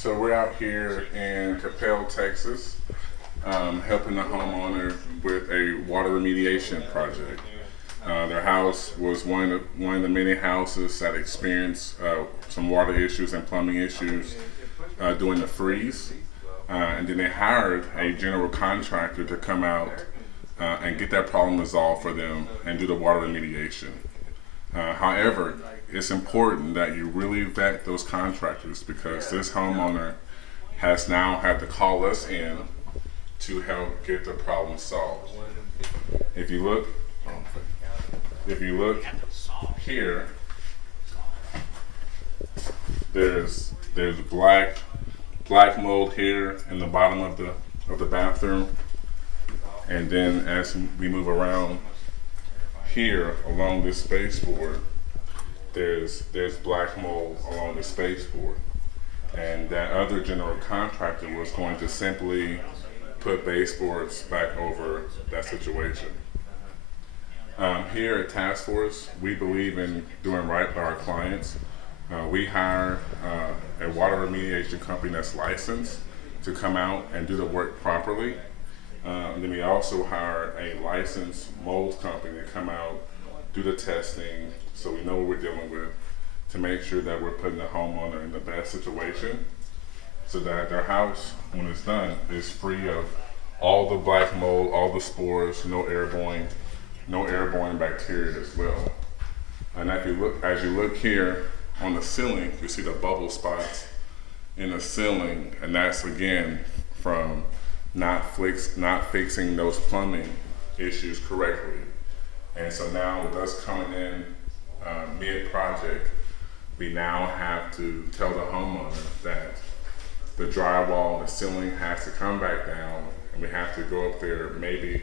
So we're out here in Capel, Texas, helping the homeowner with a water remediation project. Their house was one of the many houses that experienced some water issues and plumbing issues during the freeze. And then they hired a general contractor to come out and get that problem resolved for them and do the water remediation. However, it's important that you really vet those contractors because this homeowner has now had to call us in to help get the problem solved. If you look here, there's black mold here in the bottom of the bathroom, and then as we move around here along this baseboard, there's black mold along the baseboard, and that other general contractor was going to simply put baseboards back over that situation. Here at Task Force, we believe in doing right by our clients. We hire a water remediation company that's licensed to come out and do the work properly. And then we also hire a licensed mold company to come out, do the testing, so we know what we're dealing with, to make sure that we're putting the homeowner in the best situation, so that their house, when it's done, is free of all the black mold, all the spores, no airborne bacteria as well. And as you look here on the ceiling, you see the bubble spots in the ceiling, and that's again from not fixing those plumbing issues correctly. And so now with us coming in mid-project, we now have to tell the homeowner that the drywall, the ceiling has to come back down, and we have to go up there, maybe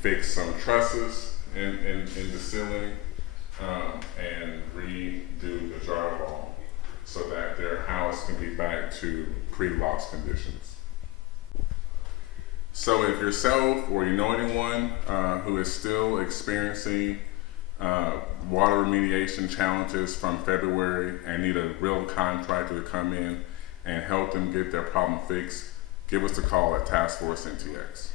fix some trusses in the ceiling, and redo the drywall so that their house can be back to pre-loss conditions. So if yourself or you know anyone who is still experiencing water remediation challenges from February and need a real contractor to come in and help them get their problem fixed, give us a call at Task Force NTX.